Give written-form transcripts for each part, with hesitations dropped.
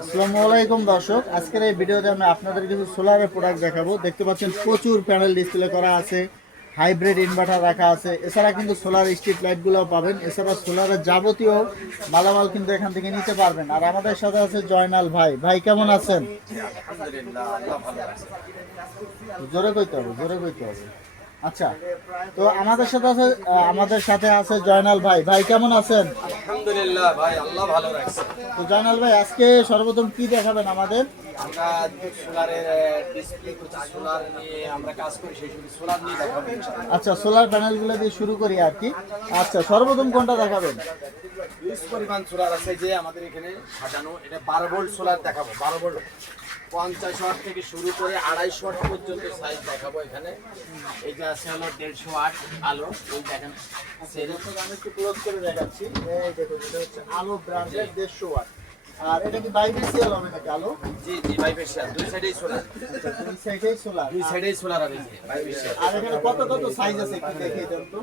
আসসালামু আলাইকুম দর্শক, আজকের এই ভিডিওতে আমি আপনাদের কিছু সোলারের প্রোডাক্ট দেখাবো। দেখতে পাচ্ছেন প্রচুর প্যানেল ডিসপ্লে করা আছে, হাইব্রিড ইনভার্টার রাখা আছে। এছাড়া কিন্তু সোলার স্ট্রিট লাইটগুলোও পাবেন। এছাড়া সোলারের যাবতীয় মালামাল কিন্তু এখান থেকে নিতে পারবেন। আর আমাদের সাথে আছে জয়নাল ভাই। ভাই কেমন আছেন? জোরে কইতে হবে, জোরে কইতে হবে। আচ্ছা, তো আমাদের সাথে আছে জয়নাল ভাই। ভাই কেমন আছেন? আলহামদুলিল্লাহ ভাই, আল্লাহ ভালো রাখছে। তো জয়নাল ভাই, আজকে সর্বপ্রথম কি দেখাবেন আমাদের? আমরা সোলারের ডিসপ্লে করছি, সোলার নিয়ে আমরা কাজ করি, সেই সব সোলার নিয়ে দেখাবো ইনশাআল্লাহ। আচ্ছা, সোলার প্যানেলগুলো দিয়ে শুরু করি আর কি। আচ্ছা, সর্বপ্রথম কোনটা দেখাবেন? হিউজ পরিমাণ সোলার আছে যে আমাদের এখানে সাজানো। এটা 12 ভোল্ট সোলার দেখাবো। 12 ভোল্ট 50 ওয়াট থেকে শুরু করে 250 ওয়াট পর্যন্ত সাইজ দেখাবো এখানে। এই যে আছে হলো 150 ওয়াট আলো, এই দেখেন সেল। আমি একটু ক্লোজ করে দেখাচ্ছি। এই দেখুন, এটা হচ্ছে আলো ব্র্যান্ডের 150 ওয়াট। আর এটা কি বাইফেসিয়াল হবে নাকি আলো? জি জি, বাইফেশিয়াল, দুই সাইডেই সোলার। দুই সাইডেই সোলার। দুই সাইডেই সোলার আছে বাইফেশিয়াল। আর এখানে কত কত সাইজ আছে একটু দেখিয়ে দেন তো।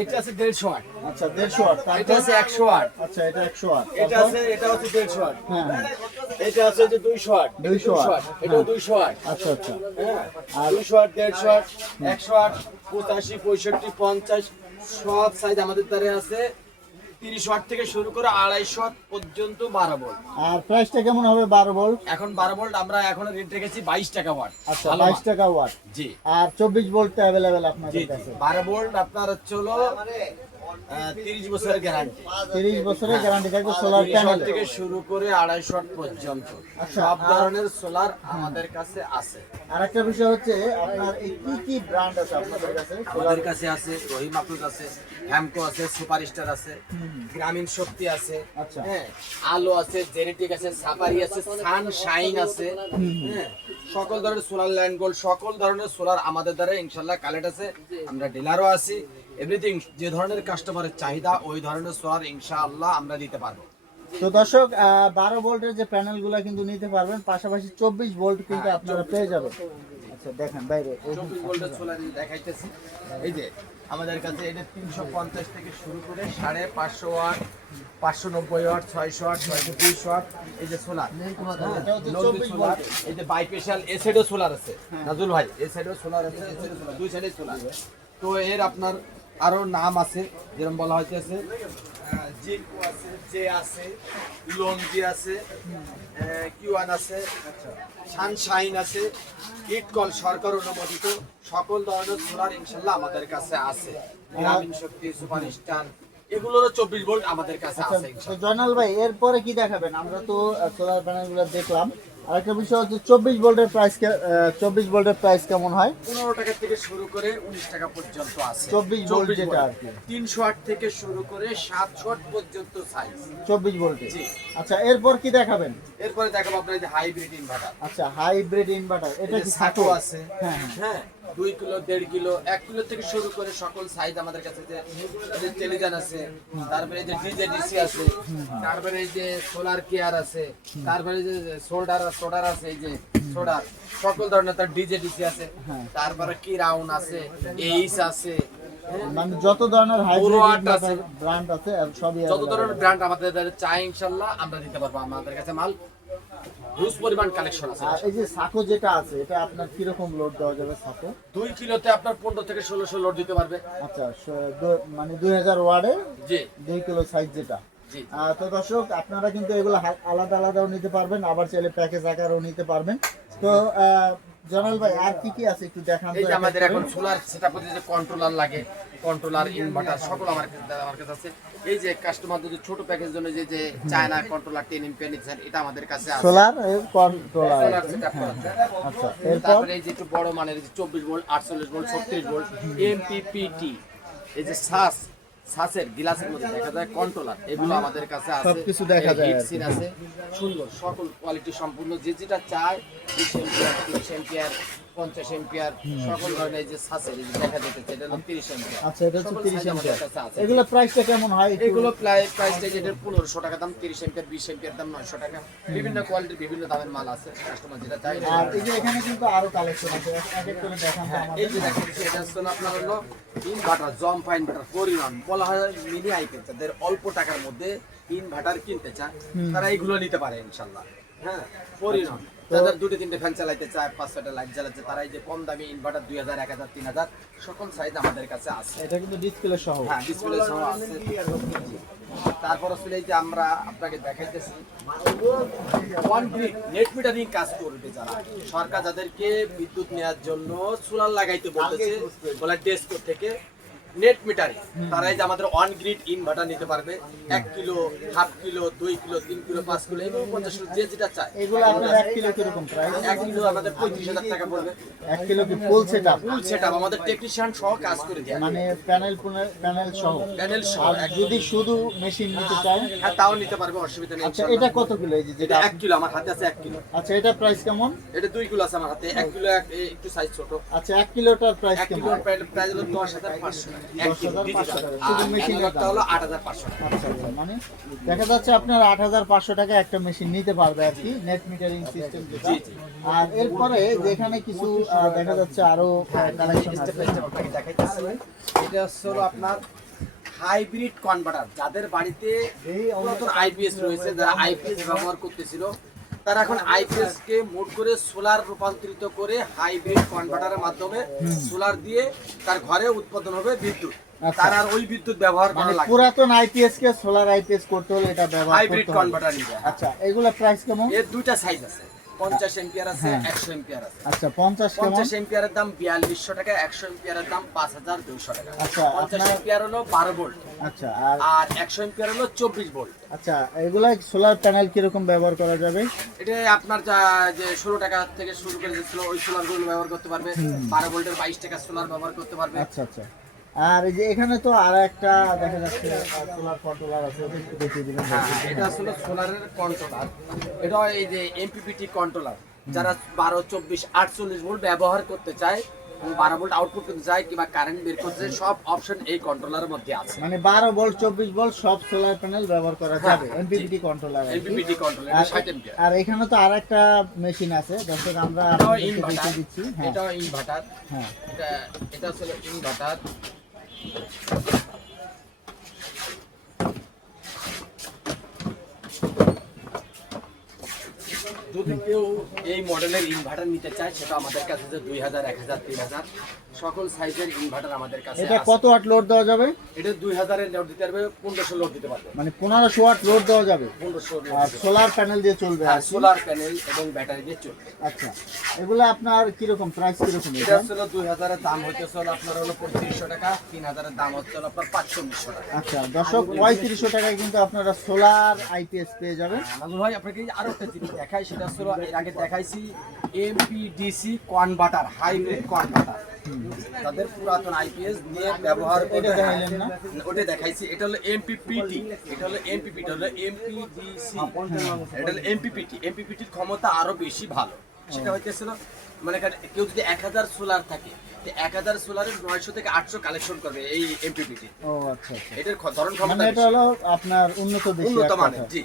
এটা আছে 150 ওয়াট। আচ্ছা, 150 ওয়াট। এটা আছে 100 ওয়াট। আচ্ছা, এটা 100 ওয়াট। এটা আছে, এটা হচ্ছে 150 ওয়াট। হ্যাঁ হ্যাঁ, এটা আছে যে 200 ওয়াট। 200 ওয়াট। এটাও 200 ওয়াট। আচ্ছা আচ্ছা। হ্যাঁ, আর 200 ওয়াট, 150 ওয়াট, 100 ওয়াট, 85, 65, 50 সব সাইজ আমাদের দ্বারে আছে। 30 ওয়াট থেকে শুরু করে 250 ওয়াট পর্যন্ত 12 ভোল্ট। আর প্রাইসটা কেমন হবে 12 ভোল্ট? এখন 12 ভোল্ট আমরা এখন রেট রেখেছি 22 টাকা ওয়াট। আচ্ছা, ভালো 22 মাল। টাকা ওয়াট। জি। আর 24 ভোল্ট অ্যাভেলেবেল জি আপনাদের জি, কাছে? 12 ভোল্ট আপনার হচ্ছে হলো 30 বছরের গ্যারান্টি। 30 বছরের গ্যারান্টি থাকবে সোলার 30 ওয়াট প্যানেলে। থেকে শুরু করে 250 ওয়াট পর্যন্ত আচ্ছা, সব ধরনের সোলার আমাদের কাছে আছে। আরেকটা বিষয় হচ্ছে, আপনার এই কি কি ব্র্যান্ড আছে আপনাদের কাছে? আমাদের কাছে আছে রহিম আফরোজ আছে, হ্যামকো আছে, সুপারস্টার আছে, গ্রামীণ শক্তি আছে, আচ্ছা। হ্যাঁ, আলো আছে, জেনেটিক আছে, সাফারি আছে, সানশাইন আছে, হ্যাঁ, সকল ধরনের সোলার ল্যান্ড গোল্ড, সকল ধরনের সোলার আমাদের দ্বারা ইনশাল্লাহ কালেক্ট আছে। আমরা ডিলারও আছি। এভরিথিং যে ধরনের কাস্টমারের চাহিদা ওই ধরনের সোলার ইনশাআল্লাহ আমরা দিতে পারবো। তো দর্শক, 12 ভোল্টের যে প্যানেলগুলো কিন্তু নিতে পারবেন, পাশাপাশি 24 ভোল্ট কিন্তু আপনারা পেয়ে যাবেন। আচ্ছা, দেখেন বাইরে এই 24 ভোল্টের সোলার দেখাইতেছি। এই যে আমাদের কাছে এটা 350 থেকে শুরু করে 550 ওয়াট, 590 ওয়াট, 600 ওয়াট, 620 ওয়াট, এই যে সোলার। এটা হচ্ছে 24 সোলার, ভোল্ট। এই যে বাইপেশাল এ সাইডেও সোলার আছে। নাজুল ভাই, এই সাইডেও সোলার আছে, এই সাইডেও সোলার, দুই সাইডে সোলার। তো এর আপনার আরো নাম আছে, যেরকম বলা হইতেছে জিঙ্কো আছে, জে আছে, লংজি আছে, কিউয়ান আছে, সানশাইন আছে, ইটকল সরকার অনুমোদিত সকল ধরনের সোলার ইনশাল্লাহ আমাদের কাছে আছে। গ্রামীণ শক্তি, সুপারস্টার, এগুলোরও 24 ভোল্ট আমাদের কাছে আছে তো ইনশাল্লাহ। জয়নাল ভাই, এরপরে কি দেখাবেন? আমরা তো সোলার প্যানেলগুলো দেখলাম। আরেকটা বিষয় হচ্ছে 24 ভোল্টের প্রাইস 24 ভোল্টের প্রাইস কেমন হয়? 15 টাকা থেকে শুরু করে 19 টাকা পর্যন্ত আছে। 24 ভোল্ট যেটা আর কি। 300 ওয়াট থেকে শুরু করে 700 ওয়াট পর্যন্ত সাইজ। 24 ভোল্টে। জি। আচ্ছা, এরপর কি দেখাবেন? এরপরে দেখাবো আপনার যে হাইব্রিড ইনভার্টার। আচ্ছা, হাইব্রিড ইনভার্টার। এটা কি সাকো সাকো? আছে, হ্যাঁ হ্যাঁ। হ্যাঁ, 2 কিলো, 1.5 কিলো, 1 কিলো থেকে শুরু করে সকল সাইজ আমাদের কাছে যে টেলিজান আছে, তারপরে এই যে ডিজে ডিসি আছে, তারপরে এই যে সোলার কেয়ার আছে, তারপরে এই যে সোডার আছে, এই যে সোডার সকল ধরনের, তার ডিজে ডিসি আছে, তারপরে কি রাউন্ড আছে, এইস আছে, মানে যত ধরনের Borat আছে। হাইব্রিড ব্র্যান্ড আছে সবই যত ধরনের ব্র্যান্ড আমাদের চাই ইনশাল্লাহ আমরা দিতে পারবো। আমাদের কাছে মাল হিউজ পরিমাণ কালেকশন আছে। আর এই যে সাকো যেটা আছে, এটা আপনার কিরকম লোড দেওয়া যাবে সাকো? 2 কিলোতে আপনার 15 থেকে 1600 লোড দিতে পারবে। আচ্ছা, মানে 2000 ওয়ার্ডের জি 2 কিলো সাইজ যেটা। জি। তো দর্শক, আপনারা কিন্তু এগুলো আলাদা আলাদাও নিতে পারবেন, আবার চাইলে প্যাকেজ আকারেও নিতে পারবেন। তো জয়নাল ভাই, আর কি কি আছে একটু দেখান তো। এই যে আমাদের এখন সোলার সেটআপ করতে যে কন্ট্রোলার লাগে, কন্ট্রোলার, ইনভার্টার সকল আমার কাছে আছে। এই যে কাস্টমার যদি ছোট প্যাকেজের জন্য যে চায়না কন্ট্রোলার 10 এমপি নিচ্ছেন, এটা আমাদের কাছে আছে। Solar controller. সোলার সেটআপ করা আছে। আচ্ছা, এরপর তারপরে এই যে একটু বড় মানের যে 24 ভোল্ট, 48 ভোল্ট, 36 ভোল্ট এমপিপিটি, এই যে সাসের গ্লাসের মধ্যে দেখা যায় কন্ট্রোলার, এগুলো আমাদের কাছে আছে। সবকিছু দেখা যায় আর কি। হিটসিন আছে, সুন্দর সকল কোয়ালিটি সম্পূর্ণ, যে যেটা চায় 20 এম্পিয়ার, 30 এম্পিয়ার, 50 এম্পিয়ার সকল ধরনের এই যে সাসের এই যে দেখা যাচ্ছে, এটা হলো 30 এম্পিয়ার। আচ্ছা, এটা হচ্ছে সকল 30 size আমাদের এম্পিয়ার। কাছে আছে। এগুলো প্রাইসটা কেমন হয়? এগুলো প্রাইসটা যেটা 1500 টাকা দাম, 30 এম্পিয়ার, 20 এম্পিয়ার দাম 900 টাকা। বিভিন্ন কোয়ালিটির বিভিন্ন দামের মাল আছে, কাস্টমার যেটা চায়। আর এই যে এখানে কিন্তু আরো কালেকশন আছে, এক এক করে দেখান তো এই আমাদের। যে দেখেন, এটা হচ্ছে আপনার হলো ইনভার্টার, জম্পা ইনভার্টার, পরিমাণ বলা হয় মিনি আইটেম, যাদের অল্প টাকার মধ্যে ইনভার্টার কিনতে চায় তারা এইগুলো নিতে পারে ইনশাল্লাহ। হ্যাঁ পরিণত যাদের দুটো তিনটে ফ্যান চালাইতে চায় 5-6টা লাইট জ্বালাতে তারা এই যে কম দামি ইনভার্টার 2000 1000 3000 সকল সাইজ আমাদের কাছে আছে। এটা কিন্তু ডিসপ্লে সহ। হ্যাঁ ডিসপ্লে সহ আছে। তারপর আসলে এই যে আমরা আপনাকে দেখাইতেছি ওয়ান গ্রিড নেট মিটারিং কাজ করবে যারা, সরকার যাদেরকে বিদ্যুৎ নেওয়ার জন্য সোলার লাগাইতে বলতেছে বলে ডেস্কো থেকে নেট মিটারিং, তারা এই যে আমাদের ওয়ান গ্রিড ইনভার্টার নিতে পারবে 1 kilo, half kilo, 2 kilo, 3 kilo, 5 kilo এবং 50 কিলো যে যেটা চায়। এগুলো আপনার 1 কিলো কিরকম প্রাইস? 1 কিলো আমাদের 35,000 টাকা পড়বে। 1 কিলো কি ফুল সেটআপ? ফুল সেটআপ আমাদের টেকনিশিয়ান সহ কাজ করে দেয়, মানে প্যানেল সহ। প্যানেল সহ। আর যদি শুধু মেশিন নিতে চায় হ্যাঁ তাও নিতে পারবে, অসুবিধা নেই। আচ্ছা এটা কত কিলো? এই যে এটা যেটা 1 কিলো আমার হাতে আছে 1 কিলো। আচ্ছা এটা প্রাইস কেমন? এটা 2 কিলো আছে আমার হাতে, 1 কিলো একটু সাইজ ছোট। আচ্ছা 1 কিলোটার প্রাইস 1 কেমন? কিলোর প্রাইস হলো 10,500 টাকা। 1 কিলো 10,500 ডিজিটাল। টাকা। শুধু শুধু মেশিন মেশিনের দাম। হলো 8,500 টাকা। আচ্ছা আচ্ছা, মানে দেখা যাচ্ছে আপনার 8,500 টাকা একটা মেশিন নিতে পারবে আর কি, নেট মিটারিং সিস্টেম যেটা। জি, জি। আর এরপরে যেখানে কিছু দেখা যাচ্ছে আরো কালেকশন আছে। আপনাকে দেখাইতেছি। এটা হলো আপনার হাইব্রিড কনভার্টার, যাদের বাড়িতে পুরাতন আইপিএস রয়েছে, যারা আইপিএস ব্যবহার করতেছিল তারা এখন আইপিএস কে মোড করে সোলার রূপান্তরিত করে হাইব্রিড কনভার্টারের মাধ্যমে সোলার দিয়ে তার ঘরে উৎপাদন হবে বিদ্যুৎ। আচ্ছা। তার আর ওই বিদ্যুৎ ব্যবহার করা মানে লাগে না। পুরাতন আইপিএস কে সোলার আইপিএস করতে হলে এটা ব্যবহার হাইব্রিড করতে হবে। কনভার্টার নিবে। আচ্ছা এগুলা প্রাইস কেমন? এর দুইটা সাইজ আছে, 50 এম্পিয়ার আছে, হ্যাঁ। 100 এম্পিয়ার আছে। আচ্ছা 50 কেমন? 50 এম্পিয়ারের দাম 4200 টাকা, 100 এম্পিয়ারের দাম 5200 টাকা। আচ্ছা, 50 আপনার- এম্পিয়ার হলো 12 ভোল্ট আচ্ছা আর আর 100 এম্পিয়ার হলো 24 ভোল্ট। আচ্ছা এগুলা সোলার প্যানেল কিরকম ব্যবহার করা যাবে? এটা আপনার যা যে 16 টাকা থেকে শুরু করে যে ওই সোলার গুলো ব্যবহার করতে পারবে, 12 ভোল্টের 22 টাকা সোলার ব্যবহার করতে পারবে। আচ্ছা আচ্ছা। আর এই যে এখানে তো আর একটা দেখা যাচ্ছে সোলার কন্ট্রোলার আছে, ওটা একটু দেখিয়ে দিবেন। হ্যাঁ এটা আসলে সোলারের কন্ট্রোলার, এটা এই যে এমপিপিটি কন্ট্রোলার, যারা 12, 24, 48 ভোল্ট ব্যবহার করতে চায়, 12 ভোল্ট আউটপুট করতে চায় কিংবা কারেন্ট বের করতে চায়, সব অপশন এই কন্ট্রোলারের মধ্যে আছে। মানে 12 ভোল্ট 24 ভোল্ট সব সোলার প্যানেল ব্যবহার করা হ্যাঁ, যাবে, এমপিপিটি কন্ট্রোলার। এমপিপিটি কন্ট্রোলার আর 60 এম্পিয়ার। আর এখানে তো আর একটা মেশিন আছে দর্শক, আমরা এটাও আপনাদেরকে ইনভার্টার, দেখিয়ে দিচ্ছি। হ্যাঁ এটাও ইনভার্টার। হ্যাঁ এটা আসলে ইনভার্টার। যদি কেউ এই মডেলের ইনভার্টার নিতে চায় সেটা আমাদের কাছে যে 2000, 1000, 3000 সকল সাইজের ইনভার্টার আমাদের কাছে এটা আছে। কত ওয়াট লোড দেওয়া যাবে? এটা 2000 এর লোড দিতে পারবে, 1500 লোড দিতে পারবে। মানে 1500 ওয়াট লোড দেওয়া যাবে 1500 লোড আর দিতে পারবে। সোলার প্যানেল দিয়ে চলবে হ্যাঁ আর কি? সোলার প্যানেল এবং ব্যাটারি দিয়ে চলবে। আচ্ছা এগুলো আপনার কিরকম প্রাইস কিরকম? এটা হলো 2000 এর দাম হচ্ছে হলো আপনার হলো 3500 টাকা, 3000 এর দাম হচ্ছে হলো আপনার 5500 টাকা। আচ্ছা দর্শক 3500 টাকায় কিন্তু আপনারা সোলার আইপিএস পেয়ে যাবেন। নাজুল ভাই আপনাকে আরো একটা জিনিস দেখাই, সেটা হলো এর আগে দেখাইছি এমপিডিসি কনভার্টার, হাইব্রিড কনভার্টার, তাদের পুরাতন আইপিএস নিয়ে ব্যবহার করে। এটা দেখাইলেন না? ওটা দেখাইছি। এটা হলো এমপিপিটি, এটা হলো এমপিপিটি, হলো এমপিডিসি, এটা হলো এমপিপিটি। এমপিপিটির ক্ষমতা আরো বেশি ভালো। সেটা হইতেছিল মানে কেউ যদি 1000 সোলার থাকে, 1000 সোলারের 900 থেকে 800 কালেকশন করবে এই এমপিপিটি। ও আচ্ছা আচ্ছা, এটার ধরন মানে ক্ষমতা এটা হলো আপনার উন্নত দেশি উন্নত এক মানের। কথা। জি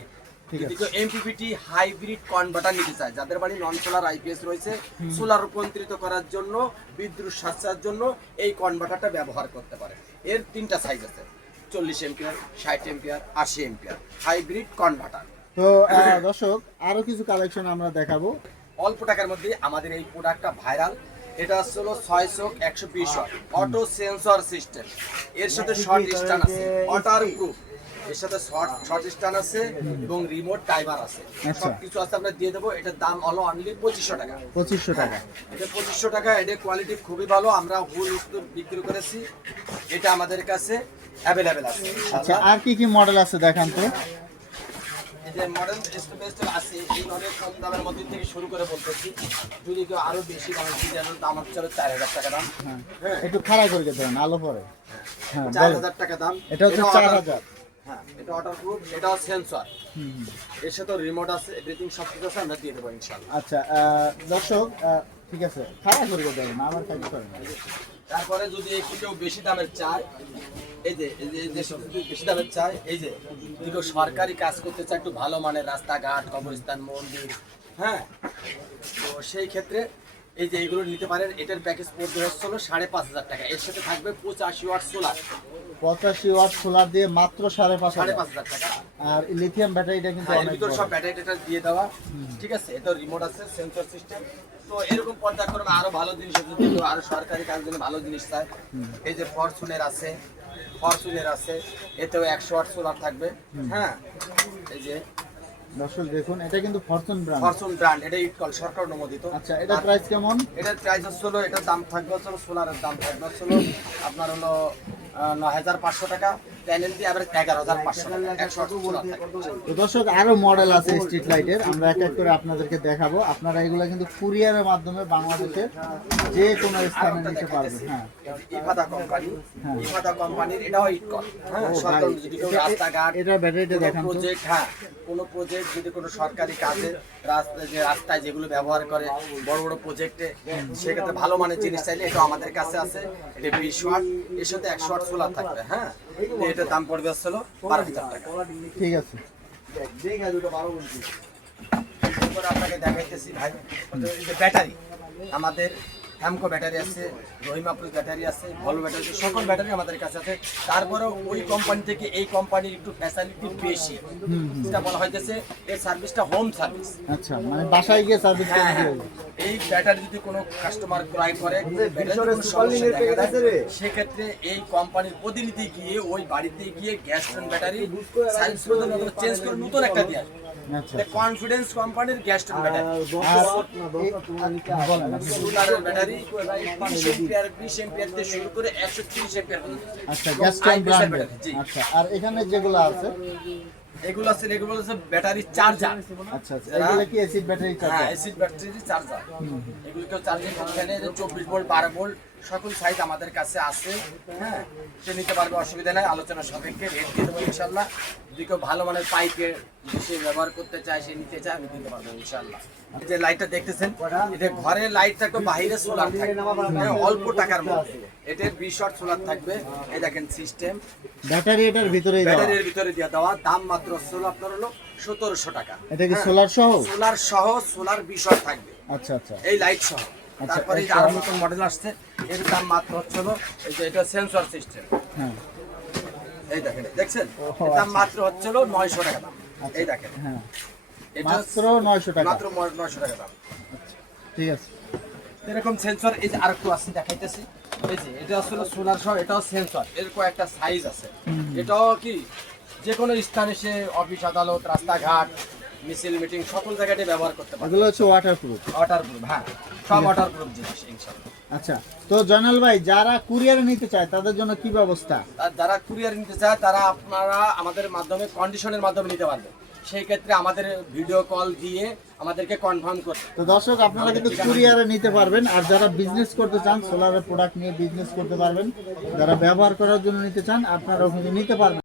ঠিক যদি আছে। কেউ এমপিপিটি হাইব্রিড কনভার্টার নিতে চায়, যাদের বাড়ি নন সোলার আইপিএস রয়েছে, সোলার রূপান্তরিত করার জন্য, বিদ্যুৎ সাশ্রয়ের জন্য এই কনভার্টারটা ব্যবহার করতে পারে। এর 3টা সাইজ আছে, 40 ampere, 60 ampere, 80 ampere hybrid converter. তো দর্শক আরো কিছু কালেকশন আমরা দেখাবো। অল্প টাকার মধ্যে আমাদের এই প্রোডাক্টটা ভাইরাল। এটা হলো 6 চোখ 120 ওয়াট অটো সেন্সর সিস্টেম, এর সাথে শর্ট স্টান আছে, ওয়াটার প্রুফ, এর সাথে শর্ট স্টান আছে এবং রিমোট টাইমার আছে, আচ্ছা। সবকিছু আছে। আমরা দিয়ে দেবো। এটার দাম হলো অনলি 2500 টাকা। 2500 টাকা। এটা 2500 টাকা। এটার কোয়ালিটি খুবই ভালো, আমরা ফুল স্টোর বিক্রি করেছি। এটা আমাদের কাছে অ্যাভেলেবেল আছে। আচ্ছা আর কি কি মডেল আছে দেখান তো? এই যে মডেল স্টেপ আছে, এই মডেল কম দামের মধ্যে থেকে শুরু করে বলতেছি। যদি কেউ আরো বেশি দামের ডিজাইনের দাম হচ্ছে 4000 টাকা দাম। হ্যাঁ হ্যাঁ একটু খাড়া করে দেন আলো পরে। হ্যাঁ বলেন। 4000 টাকা দাম। এটা হচ্ছে order- 4000। হ্যাঁ এটা ওয়াটারপ্রুফ, এটাও সেন্সর, হুম, হুম। এর সাথে রিমোট আছে, এভরিথিং সব কিছু আছে, আমরা দিয়ে দেবো ইনশাআল্লাহ। আচ্ছা দর্শক ঠিক আছে, খাড়া করে দেন, আমার কাজ করেন। তারপরে যদি একটু কেউ বেশি দামের চায়, এই যে যদি বেশি দামের চায়, এই যে যদি কেউ সরকারি কাজ করতে চায়, একটু ভালো মানের রাস্তাঘাট, কবরস্থান, মন্দির, হ্যাঁ, তো সেই ক্ষেত্রে এই যে এইগুলো নিতে পারেন। এটার প্যাকেজ পড়বে হচ্ছিল 5,500 টাকা। এর সাথে থাকবে 85 ওয়াট সোলার। 85 ওয়াট সোলার দিয়ে মাত্র 5,500 5,500 টাকা। আর লিথিয়াম ব্যাটারিটা কিন্তু হ্যাঁ, এর অনেক ভিতর বড়। সব ব্যাটারিটা দিয়ে দেওয়া, ঠিক আছে। এটা রিমোট আছে, সেন্সর সিস্টেম। তো এরকম পর্যায়ক্রমে আরো ভালো জিনিস আছে, যদি কেউ আরো সরকারি কাজের জন্য ভালো জিনিস চায়। এই যে ফরচুনের আছে, এতেও 100 ওয়াট সোলার থাকবে। হ্যাঁ, এই যে দর্শক দেখুন, এটা কিন্তু ফরচুন ব্র্যান্ড। ফরচুন ব্র্যান্ড, এটা ইটকল সরকার অনুমোদিত। আচ্ছা, এটা প্রাইস কেমন? এটার প্রাইস হচ্ছিল, এটার দাম থাকবে হচ্ছিল, সোলারের দাম থাকবে হচ্ছিল আপনার হলো 9,500 টাকা। প্যানেল দিয়ে আবার 11,500 টাকা। 100 ওয়াট সোলার থাকবে। তো দর্শক আরো মডেল আছে স্ট্রিট লাইটের, আমরা এক এক করে আপনাদেরকে দেখাবো। আপনারা এগুলো কিন্তু কুরিয়ারের মাধ্যমে বাংলাদেশের যে কোনো স্থানে নিতে পারবেন। হ্যাঁ, ইফাদা কোম্পানি, ইফাদা কোম্পানির এটাও ইটকল। হ্যাঁ, ও সরকার ভাই, যদি কেউ এটা- রাস্তাঘাট, এটা ব্যাটারিটা কোনো দেখান তো। প্রজেক্ট, হ্যাঁ কোনো প্রজেক্ট, যদি কোনো সরকারি কাজে রাস্তায় যেগুলো ব্যবহার করে বড় বড় প্রজেক্টে, সেক্ষেত্রে ভালো মানের জিনিস চাইলে এটা আমাদের কাছে আছে। এটা 20 ওয়াট, এর সাথে 100 ওয়াট সোলার থাকবে। হ্যাঁ, তো এটার দাম পড়বে হচ্ছিল 12,000 টাকা। ঠিক আছে। এরপরে আপনাকে দেখাইতেছি ভাই, এই যে ব্যাটারি, আমাদের হ্যামকো ব্যাটারি আছে, রহিমাপুর ব্যাটারি আছে, ভলভো ব্যাটারি আছে, সকল ব্যাটারি আমাদের কাছে আছে। তারপরেও ওই কোম্পানি থেকে এই কোম্পানির একটু ফ্যাসিলিটি বেশি, যেটা বলা হইতেছে এর সার্ভিসটা হোম সার্ভিস। আচ্ছা, মানে বাসায় গিয়ে সার্ভিস করে হ্যাঁ, দিয়ে হ্যাঁ। এই ব্যাটারি যদি কোনো কাস্টমার ক্রয় করে, ব্যাটারির কোনো সমস্যা দেখা দেয়, সেক্ষেত্রে এই কোম্পানির প্রতিনিধি গিয়ে ওই বাড়িতে গিয়ে গ্যাস ব্যাটারি সার্ভিস করে চেঞ্জ করে নতুন একটা দিয়ে আসবে। আচ্ছা, কনফিডেন্স কোম্পানির গ্যাস ব্যাটারি, আর বলেন আপনি। সোলারের ব্যাটারি 20 এম্পিয়ার থেকে শুরু করে 130 এম্পিয়ার পর্যন্ত। আচ্ছা, গ্যাস ব্র্যান্ডের। আচ্ছা, আর এখানে যেগুলো আছে, এগুলো আছে ব্যাটারি চার্জার। আচ্ছা আচ্ছা, এগুলো কি এসিড ব্যাটারি হ্যাঁ, চার্জার? Acid battery charger. এগুলোকেও চার্জিং ফাংশনে 24 ভোল্ট, 12 ভোল্ট সকল সাইজ আমাদের কাছে আছে। হ্যাঁ, সে নিতে পারবে, অসুবিধা নাই। আলোচনা সাপেক্ষে রেট দিয়ে দেবো ইনশাল্লাহ। যদি কেউ ভালো মানের পাইপের সে ব্যবহার করতে চায়, সে নিতে চায়, আমি দিতে পারবো ইনশাল্লাহ। এই যে লাইটটা দেখতেছেন, এটা ঘরের লাইট থাকবে, বাইরে সোলার থাকবে। হ্যাঁ, অল্প টাকার মধ্যে এটার 20 ওয়াট সোলার থাকবে। এই দেখেন সিস্টেম, ব্যাটারি এটার ভিতরেই দেওয়া। ব্যাটারির ভিতরে দিয়ে দেওয়া। দাম মাত্র হলো আপনার হলো 1,700 টাকা। এটা কি সোলার সহ? সোলার সহ, সোলার 20 ওয়াট থাকবে, আচ্ছা আচ্ছা। এই লাইট সহ। আচ্ছা, তারপরে এই যে আরো নতুন মডেল আসছে, এর দাম মাত্র হচ্ছিল, এই যে এটা সেন্সর সিস্টেম। হ্যাঁ এই দেখেন, দেখছেন, ও, এর দাম আচ্ছা। মাত্র হচ্ছিল 900 টাকা দাম। এই দেখেন, হ্যাঁ, এটা মাত্র 900 টাকা। মাত্র 900 টাকা দাম। ঠিক আছে। এরকম সেন্সর এই যে আরেকটু আছে, দেখাইতেছি। এই যে এটা আসলে সোলার সহ, এটাও সেন্সর। এর কয়েকটা সাইজ আছে। এটাও কি যে কোনো স্থানে, সে অফিস আদালত, রাস্তাঘাট, মিছিল মিটিং সকল জায়গাতে ব্যবহার করতে পারবে। এগুলো হচ্ছে ওয়াটারপ্রুফ। ওয়াটারপ্রুফ, হ্যাঁ সব ওয়াটারপ্রুফ জিনিস ইনশাআল্লাহ। আচ্ছা, তো জয়নাল ভাই, যারা কুরিয়ারে নিতে চায় তাদের জন্য কি ব্যবস্থা? আর যারা কুরিয়ার নিতে চায়, তারা আপনারা আমাদের মাধ্যমে কন্ডিশনের মাধ্যমে নিতে পারবে। সেই ক্ষেত্রে আমাদের ভিডিও কল দিয়ে আমাদেরকে কনফার্ম করতে। তো দর্শক, আপনারা কিন্তু কুরিয়ারে নিতে পারবেন। আর যারা বিজনেস করতে চান, সোলারের প্রোডাক্ট নিয়ে বিজনেস করতে পারবেন। যারা ব্যবহার করার জন্য নিতে চান, আপনারাও কিন্তু নিতে পারবেন।